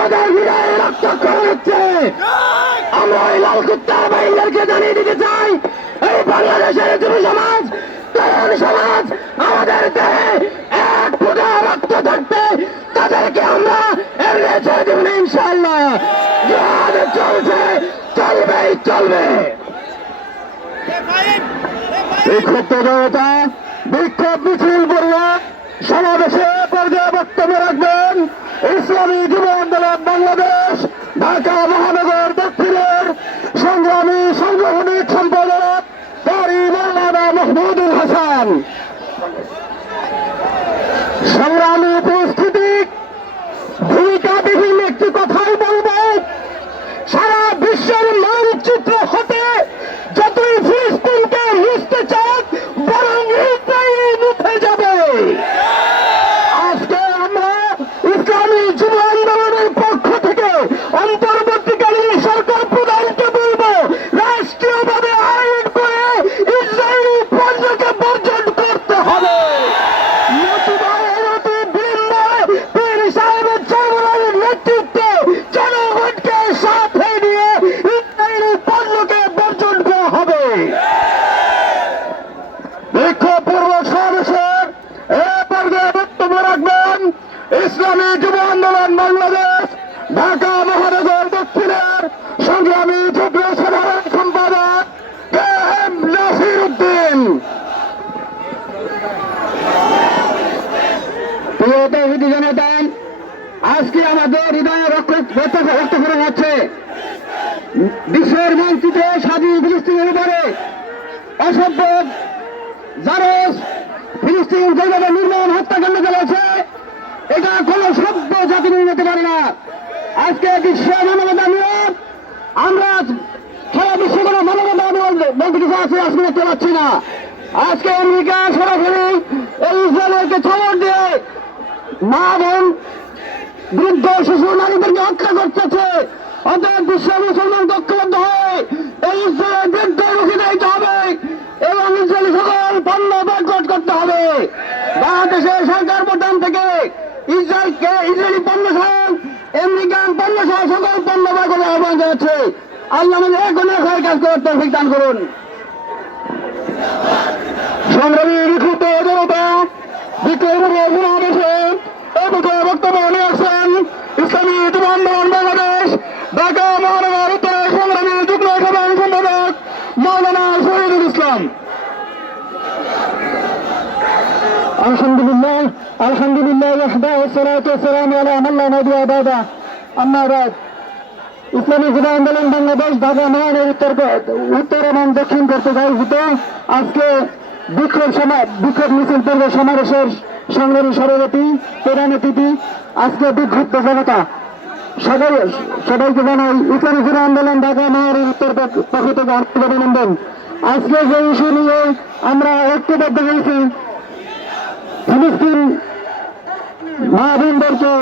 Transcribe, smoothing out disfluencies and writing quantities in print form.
আমাদের হৃদয়ে রক্তক্ষরণ হচ্ছে। আমরা ওই লাল কুত্তা বাহিনীদেরকে জানিয়ে দিতে চাই, এই বাংলাদেশের যুব সমাজ, তরুণ সমাজ, আমাদের দেহে এক ফোঁটা রক্ত থাকতে তাদেরকে আমরা এড়িয়ে ছেড়ে দেব না ইনশাআল্লাহ। জিহাদ চলছে, চলবেই চলবে। বিক্ষুব্ধ জনতা বিক্ষোভ মিছিল করলে সমাবেশে পর্যায়ে বক্তব্য রাখবেন ইসলামী যুব আন্দোলন বাংলাদেশ ঢাকা মহানগর দক্ষিণের সংগ্রামী সাংগঠনিক সম্পাদক কারি মাওলানা মাহমুদুল হাসান। সংগ্রামী উপস্থিতি, ভূমিকাবিহীন একটি কথাই বলব, সারা বিশ্বের মানচিত্র হতে যতই ফিলিস্তিনকে মুছতে চাক বরং ইসরায়েল মুছে যাবে। আজকে আমরা ইসলামী যুব আন্দোলনের পক্ষ থেকে অন্তর্বর্তীকালীন সরকার প্রধানকে বলব, রাষ্ট্রীয়ভাবে আইন করে ইসরায়েলি পণ্যকে বর্জন করতে হবে। নতুবা এরতি বিনিময়ে পীর সাহেবের চরমরাইয়ের নেতৃত্বে জনগণকে সাথে নিয়ে ইসরায়েলি পণ্যকে বর্জন করা হবে। বিক্ষোভপূর্বক সমাবেশের এ পর্যায়ে বক্তব্য রাখবেন ইসলামী যুব আন্দোলন বাংলাদেশ ঢাকা মহানগর দক্ষিণের সংগ্রামী যুগ্ম সাধারণ সম্পাদক কে এম নাসির উদ্দিন। প্রিয় তৌহিদি জনতা, আজকে আমাদের হৃদয়ে রক্তক্ষরণ হচ্ছে। বিশ্বের মানচিত্রে স্বাধীন ফিলিস্তিনের উপরে অসভ্য জারজ ফিলিস্তিন যেভাবে নির্মম হত্যাকাণ্ড চালাচ্ছে, এটা কোন সভ্য জাতি মেনে নিতে পারে না। আজকে বিশ্ব মানবতা নিয়ে আমরা সারা বিশ্ব কোন মানবতা বলতে কিছু আছে আজকে দেখতে পাচ্ছি না। আজকে আমেরিকা সরাসরি এই ইসরায়েলকে খবর দিয়ে মা বোন বৃদ্ধ শিশু নারীদেরকে হত্যা করতেছে। অতএব বিশ্ব মুসলমান ঐক্যবদ্ধ হয়ে এই ইসরায়েলের বিরুদ্ধে রুখে দিতে হবে এবং ইসরায়েলি সকল পণ্য বয়কট করতে হবে। বাংলাদেশের সরকার প্রধান থেকে ইসরায়েলি পণ্য সহ আমেরিকান পণ্য সহ সকল পণ্য বয়কটের আহ্বান জানাচ্ছে। আল্লাহ আমাদের এখন কাজ করার তৌফিক দান করুন। সংগ্রামী বিক্ষুব্ধ জনতা বিক্ষোভের সমাবেশে বক্তব্য নিয়ে আসছেন ইসলামী যুব আন্দোলন বাংলাদেশ ঢাকা মহানগর উত্তরের সংগ্রামী যুগ্ম সাধারণ সম্পাদক মাওলানা শহীদুল ইসলাম। আলহামদুলিল্লাহ আলহামদুলিল্লাহ ওয়াহদাহু ওয়াসসালাতু ওয়াসসালামু আলা মান লা নাবিয়্যা বা'দা, আম্মা বা'দ। ইসলামী যুব আন্দোলন বাংলাদেশ ঢাকা মহানগর উত্তর এবং দক্ষিণ কর্তৃক আয়োজিত আজকে বিক্ষোভ মিছিল পূর্ব সমাবেশের সংগ্রামী সভাপতি প্রধান অতিথি, আজকে বিক্ষুব্ধ জনতা সবাইকে জানাই ইসলামী যুব আন্দোলন ঢাকা মহানগর উত্তর পক্ষ থেকে অভিনন্দন। আজকে যে ইস্যু নিয়ে আমরা ঐক্যবদ্ধ হয়েছি, ফিলিস্তিন মা বোনদেরকে